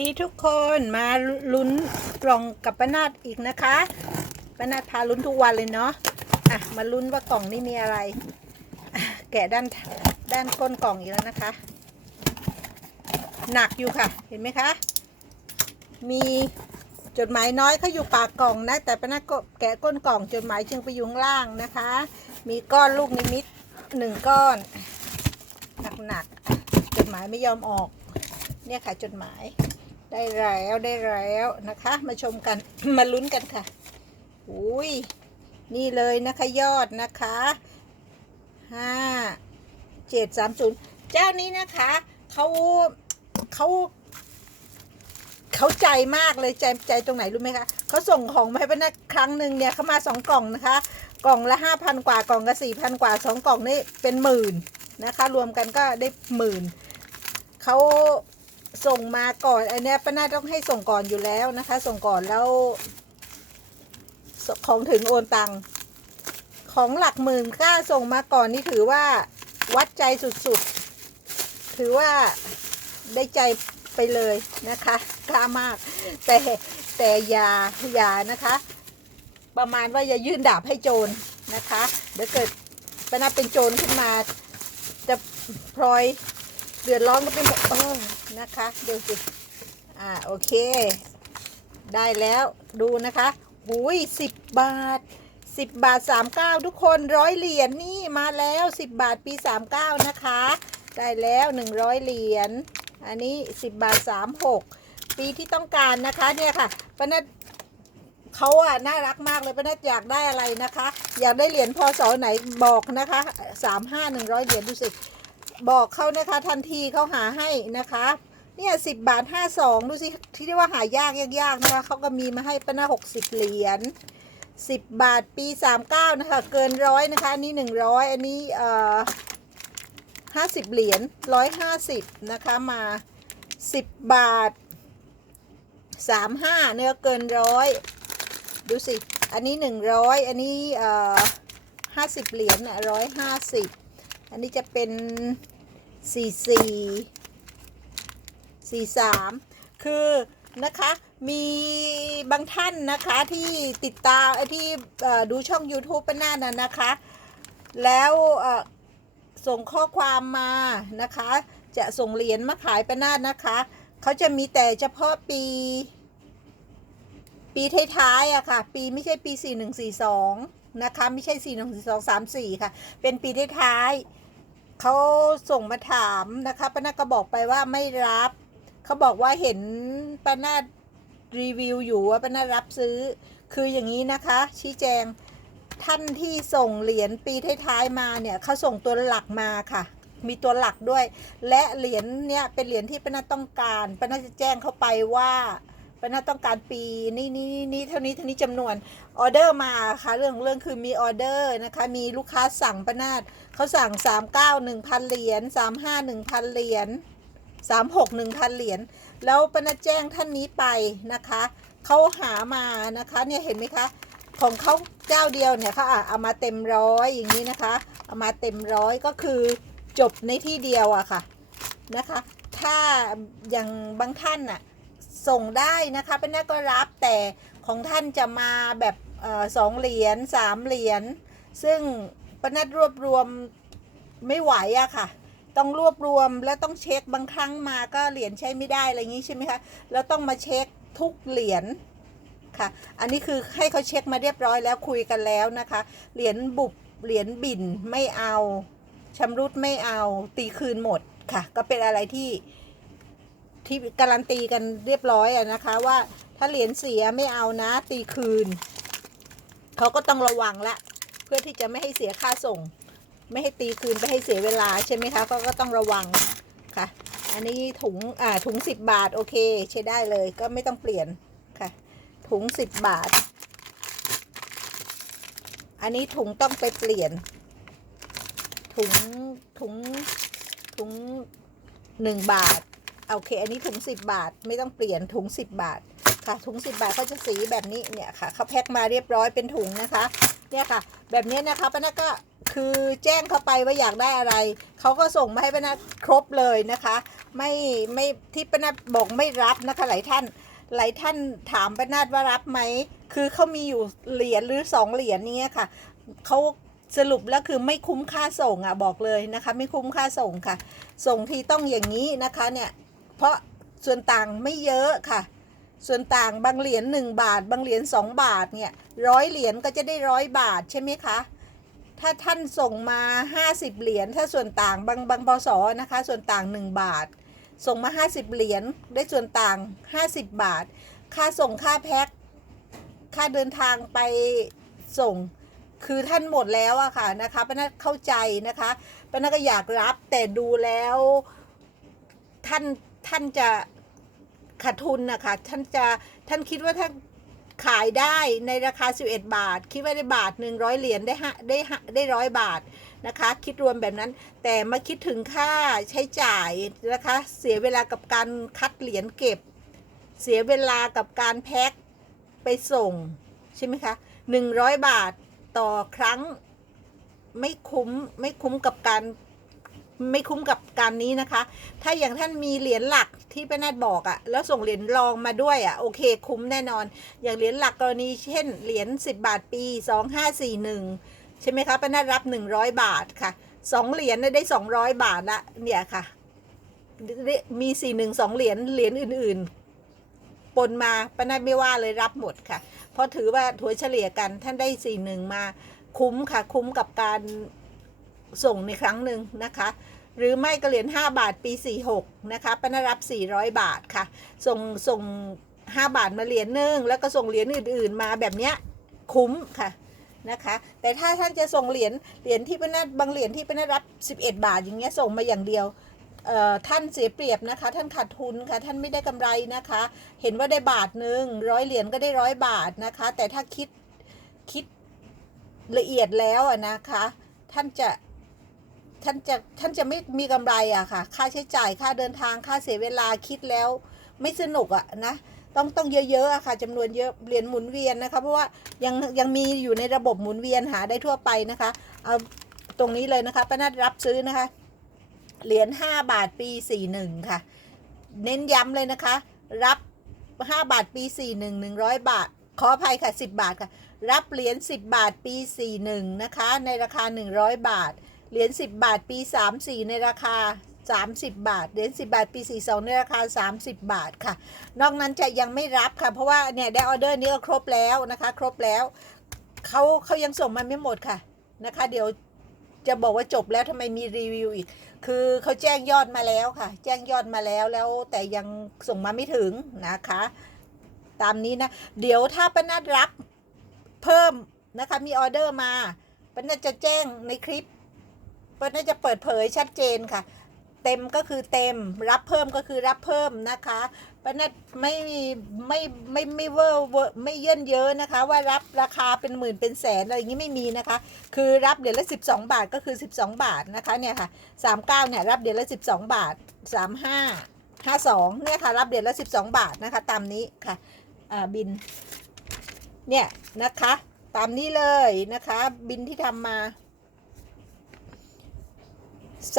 ดีทุกคนมาลุ้นกล่องกับป้านาดอีกนะคะป้านาดพาลุ้นทุกวันเลยเนาะอะมาลุ้นว่ากล่องนี้มีอะไรอะแกะด้านด้านก้นกล่องอีกแล้วนะคะ หนักอยู่ค่ะ เห็นไหมคะ มีจดหมายน้อยเขาอยู่ปากกล่องนะ แต่ป้านาดก็แกะก้นกล่องจดหมายจึงไปอยู่ข้างล่างนะคะ มีก้อนลูกนิมิตหนึ่งก้อน หนักๆจดหมายไม่ยอมออกเนี่ยค่ะจดหมาย ได้แล้วได้แล้วนะคะ มาชมกัน มาลุ้นกันค่ะอุ้ยนี่เลยนะคะยอดนะคะห้าเจ็ดสามศูนย์เจ้านี้นะคะเขาเขาเขาใจมากเลยใจใจตรงไหนรู้ไหมคะเขาส่งของมาให้ป้านัดครั้งหนึ่งเนี่ยเขามาสองกล่องนะคะ กล่องละห้าพันกว่ากล่องละสี่พันกว่าสองกล่องนี่เป็นหมื่นนะคะ รวมกันก็ได้หมื่นเขา ส่งมาก่อนอันเนี้ยป้านาต้องให้ส่งก่อนอยู่แล้วนะคะ ส่งก่อนแล้ว ของถึงโอนตังค์ของหลักหมื่นกล้าส่งมาก่อนนี่ถือว่าวัดใจสุดๆ ถือว่าได้ใจไปเลยนะคะกล้ามาก แต่แต่อย่าอย่านะคะ ประมาณว่าอย่ายื่นดาบให้โจรนะคะเดี๋ยวเกิดป้านาเป็นโจรขึ้นมา จะพลอยเดือดร้อนก็เป็นเออ นะคะ ดูสิ อ่า โอเค ได้แล้วดูนะคะหุยสิบบาทสิบบาทสามเก้าทุกคนร้อยเหรียญนี่มาแล้วสิบบาทปีสามเก้านะคะ ได้แล้วหนึ่งร้อยเหรียญอันนี้สิบบาทสามหกปีที่ต้องการนะคะเนี่ยค่ะปนัดเขาอะน่ารักมากเลยป้านัดอยากได้อะไรนะคะ อยากได้เหรียญพศไหนบอกนะคะสามห้าหนึ่งร้อยเหรียญดูสิ บอกเขานะคะ ทันทีเขาหาให้นะคะ เนี่ยสิบบาทห้าสองดูสิที่เรียกว่าหายากยากๆนะคะเขาก็มีมาให้ป้าหน้าหกสิบเหรียญสิบบาทปีสามเก้านะคะ เกินร้อยนะคะ อันนี้หนึ่งร้อยอันนี้เอ่อห้าสิบเหรียญร้อยห้าสิบนะคะมาสิบบาทสามห้าเนี่ยเกินร้อยดูสิ อันนี้หนึ่งร้อยอันนี้เอ่อห้าสิบเหรียญน่ะร้อยห้าสิบอันนี้จะเป็น สี่สี่สี่สามคือนะคะมีบางท่านนะคะที่ติดตามเอ่อที่ดูช่อง YouTube ป้านาน่ะนะคะ แล้วส่งข้อความมานะคะ จะส่งเหรียญมาขายป้านานะคะเขาจะมีแต่เฉพาะปี ปีท้ายๆอะค่ะ ปีไม่ใช่ปี 4142 นะคะ ไม่ใช่ 4142 34 ค่ะ เป็นปีท้ายๆ เขาส่งมาถามนะคะป้านาก็บอกไปว่าไม่รับ เขาบอกว่าเห็นป้านารีวิวอยู่ว่าป้านารับซื้อ คืออย่างนี้นะคะ ชี้แจงท่านที่ส่งเหรียญปีท้ายๆมาเนี่ยเขาส่งตัวหลักมาค่ะ มีตัวหลักด้วย และเหรียญเนี่ยเป็นเหรียญที่ป้านาต้องการป้านาจะแจ้งเขาไปว่า ป้านาต้องการปีนี้นี้นี้เท่านี้เท่านี้จำนวนออเดอร์มาค่ะเรื่องเรื่องคือมีออเดอร์นะคะ มีลูกค้าสั่งป้านาเขาสั่ง 39 1,000 เหรียญ35 1,000 เหรียญ36 1,000 เหรียญแล้วป้านาแจ้งท่านนี้ไปนะคะเขาหามานะคะเนี่ยเห็นไหมคะของเขาเจ้าเดียวเนี่ยเขาอะเอามาเต็มร้อยอย่างนี้นะคะ เอามาเต็มร้อยก็คือจบในที่เดียวอะค่ะนะคะ ถ้าอย่างบางท่านน่ะ ส่งได้นะคะเป็นน่าก็รับแต่ของท่านจะมาแบบอสองเหรียญสามเหรียญซึ่งปนัดรวบรวมไม่ไหวอะค่ะ ต้องรวบรวมแล้วต้องเช็คบางครั้งมาก็เหรียญใช้ไม่ได้อะไรอย่างนี้ใช่ไหมคะแล้วต้องมาเช็คทุกเหรียญค่ะ อันนี้คือให้เขาเช็คมาเรียบร้อยแล้วคุยกันแล้วนะคะ เหรียญบุบเหรียญบินไม่เอาชำรุดไม่เอาตีคืนหมดค่ะ ก็เป็นอะไรที่ ที่การันตีกันเรียบร้อยอะนะคะ ว่าถ้าเหรียญเสียไม่เอานะตีคืน เขาก็ต้องระวังละ เพื่อที่จะไม่ให้เสียค่าส่ง ไม่ให้ตีคืนไปให้เสียเวลาใช่ไหมคะก็ก็ต้องระวังค่ะ อันนี้ถุงอ่าถุงสิบบาทโอเค ใช้ได้เลยก็ไม่ต้องเปลี่ยนค่ะ ถุงสิบบาท อันนี้ถุงต้องไปเปลี่ยน ถุงถุงถุงหนึ่งบาท โอเค อันนี้ถุงสิบบาทไม่ต้องเปลี่ยนถุงสิบบาทค่ะถุงสิบบาทเขาจะสีแบบนี้เนี่ยค่ะเขาแพ็คมาเรียบร้อยเป็นถุงนะคะเนี่ยค่ะ แบบนี้นะคะป้านัทก็คือแจ้งเขาไปว่าอยากได้อะไร เขาก็ส่งมาให้ป้านัทครบเลยนะคะ ไม่ไม่ที่ป้านัทบอกไม่รับนะคะหลายท่านหลายท่านถามป้านัทว่ารับไหมคือเขามีอยู่เหรียญหรือสองเหรียญนี้ค่ะเขาสรุปแล้วคือไม่คุ้มค่าส่งอะบอกเลยนะคะ ไม่คุ้มค่าส่งค่ะ ส่งทีต้องอย่างนี้นะคะเนี่ย เพราะส่วนต่างไม่เยอะค่ะ ส่วนต่างบางเหรียญ1บาท บางเหรียญ2บาทเนี่ยร้อยเหรียญก็จะได้ร้อยบาทใช่ไหมคะถ้าท่านส่งมา 50 เหรียญถ้าส่วนต่างบางบางปสนะคะ ส่วนต่าง 1 บาท ส่งมา 50 เหรียญได้ส่วนต่าง 50 บาท ค่าส่งค่าแพ็คค่าเดินทางไปส่งคือท่านหมดแล้วอะค่ะนะคะป้านัทเข้าใจนะคะป้านัทก็อยากรับแต่ดูแล้ว ท่าน ท่านจะขาดทุนนะคะท่านจะท่านคิดว่าถ้าขายได้ในราคา 11 บาท คิดว่าได้บาทหนึ่งร้อยเหรียญได้ห้าได้ห้าได้ร้อยบาทนะคะ คิดรวมแบบนั้น แต่มาคิดถึงค่าใช้จ่ายนะคะ เสียเวลากับการคัดเหรียญเก็บ เสียเวลากับการแพ็คไปส่ง ใช่ไหมคะหนึ่งร้อยบาทต่อครั้งไม่คุ้มไม่คุ้มกับการ ไม่คุ้มกับการนี้นะคะ ถ้าอย่างท่านมีเหรียญหลักที่ป้านาดบอกอะ่ะแล้วส่งเหรียญรองมาด้วยอะ่ะโอเคคุ้มแน่นอน อย่างเหรียญหลักกรณีเช่นเหรียญ10 บาทปี 2541 ใช่ไหมคะป้านาดรับ 100 บาทค่ะสองเหรียญได้ 200 บาทละเนี่ยค่ะ มี412เหรียญเหรียญอื่นๆ ปนมาป้านาดไม่ว่าเลยรับหมดค่ะ เพราะถือว่าถัวเฉลี่ยกันท่านได้41มาคุ้มค่ะ คุ้มกับการ ส่งในครั้งหนึ่งนะคะ หรือไม่ก็เหรียญ5บาทปี 46 นะคะปนรับ 400 บาทค่ะ ส่งส่ง 5 บาทมาเหรียญหนึ่งแล้วก็ส่งเหรียญอื่น ๆ มาแบบเนี้ยคุ้มค่ะนะคะแต่ถ้าท่านจะส่งเหรียญเหรียญที่ป้านบางเหรียญที่ป้านรับ 11 บาทอย่างเงี้ยส่งมาอย่างเดียวท่านเสียเปรียบนะคะ ท่านขาดทุนค่ะท่านไม่ได้กำไรนะคะ เห็นว่าได้บาทหนึ่งร้อยเหรียญก็ได้ร้อยบาทนะคะ แต่ถ้าคิดคิดละเอียดแล้วอะนะคะ ท่านจะ ท่านจะท่านจะไม่มีกำไรอะค่ะ ค่าใช้จ่ายค่าเดินทางค่าเสียเวลาคิดแล้ว ไม่สนุกอะนะต้องต้องเยอะๆอะค่ะจำนวนเยอะเหรียญหมุนเวียนนะคะเพราะว่ายังยังมีอยู่ในระบบหมุนเวียนหาได้ทั่วไปนะคะเอาตรงนี้เลยนะคะป้านัดรับซื้อนะคะเหรียญ5บาทปี 41 ค่ะ เน้นย้ำเลยนะคะ รับ 5 บาทปี 41 100 บาท ขออภัยค่ะ 10 บาทค่ะ รับเหรียญ10 บาทปี 41 นะคะ ในราคา 100 บาท เหรียญ10 บาทปี 34 ในราคา 30 บาท เหรียญ10 บาทปี 42 ในราคา 30 บาทค่ะ นอกนั้นจะยังไม่รับค่ะ เพราะว่าเนี่ยได้ออเดอร์นี้ก็ครบแล้วนะคะ ครบแล้วเขาเขายังส่งมาไม่หมดค่ะนะคะ เดี๋ยวจะบอกว่าจบแล้วทำไมมีรีวิวอีก คือเขาแจ้งยอดมาแล้วค่ะ แจ้งยอดมาแล้วแล้วแต่ยังส่งมาไม่ถึงนะคะ ตามนี้นะ เดี๋ยวถ้าป้านัดรับเพิ่มนะคะ มีออเดอร์มาป้านัดจะแจ้งในคลิป ป้านัดจะเปิดเผยชัดเจนค่ะ เต็มก็คือเต็มรับเพิ่มก็คือรับเพิ่มนะคะป้านัดไม่ไม่ไม่ไม่เวอร์เวอร์ไม่เยื่นเยอะนะคะ ว่ารับราคาเป็นหมื่นเป็นแสนอะไรอย่างนี้ไม่มีนะคะ คือรับเดือนละ 12 บาทก็คือ 12 บาทนะคะเนี่ยค่ะ39เนี่ยรับเดือนละ 12 บาท 35 52เนี่ยค่ะรับเดือนละ 12 บาทนะคะ ตามนี้ค่ะอ่าบินเนี่ยนะคะ ตามนี้เลยนะคะ บินที่ทำมา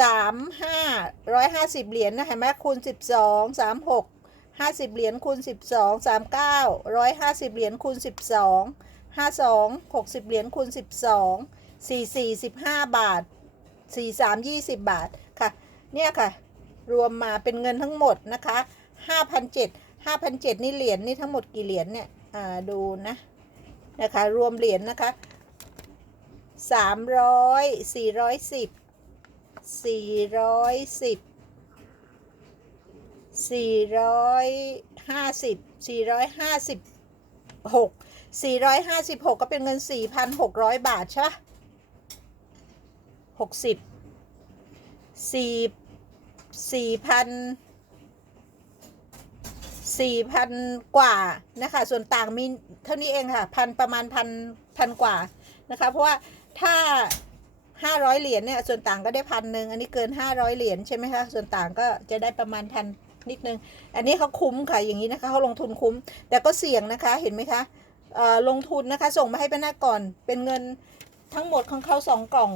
สามห้าร้อยห้าสิบเหรียญนะเห็นไหมคูณสิบสองสามหกห้าสิบเหรียญคูณสิบสองสามเก้าร้อยห้าสิบเหรียญคูณสิบสองห้าสองหกสิบเหรียญคูณสิบสองสี่สี่สิบห้าบาทสี่สามยี่สิบบาทค่ะ เนี่ยค่ะ รวมมาเป็นเงินทั้งหมดนะคะห้าพันเจ็ดห้าพันเจ็ดนี่เหรียญนี่ทั้งหมดกี่เหรียญเนี่ยอ่าดูนะนะคะรวมเหรียญนะคะสามร้อยสี่ร้อยสิบ สี่ร้อยสิบสี่ร้อยห้าสิบสี่ร้อยห้าสิบหกสี่ร้อยห้าสิบหกก็เป็นเงินสี่พันหกร้อยบาทใช่ปะหกสิบสี่สี่พันสี่พันกว่านะคะ ส่วนต่างมีเท่านี้เองค่ะ พันประมาณพันพันกว่านะคะ เพราะว่าถ้า ห้าร้อยเหรียญเนี่ยส่วนต่างก็ได้พันหนึ่งอันนี้เกินห้าร้อยเหรียญใช่ไหมคะส่วนต่างก็จะได้ประมาณพันนิดนึง อันนี้เขาคุ้มค่ะอย่างนี้นะคะเขาลงทุนคุ้ม แต่ก็เสี่ยงนะคะเห็นไหมคะลงทุนนะคะส่งมาให้ป้านาก่อนเป็นเงินทั้งหมดของเขาสองกล่อง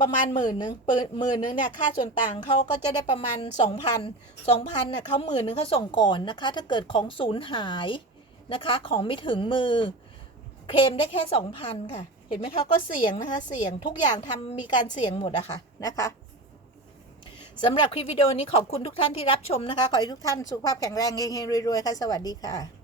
ประมาณหมื่นหนึ่งปืนหมื่นหนึ่งเนี่ยค่าส่วนต่างเขาก็จะได้ประมาณสองพันสองพันเนี่ยเขาหมื่นหนึ่งเขาส่งก่อนนะคะ ถ้าเกิดของศูนย์หายนะคะ ของไม่ถึงมือ เคลมได้แค่สองพันค่ะ เห็นไหมคะก็เสี่ยงนะคะเสี่ยงทุกอย่างทำมีการเสี่ยงหมดอะค่ะนะคะสำหรับคลิปวิดีโอนี้ขอบคุณทุกท่านที่รับชมนะคะ ขอให้ทุกท่านสุขภาพแข็งแรงเฮงๆรวยๆค่ะ สวัสดีค่ะ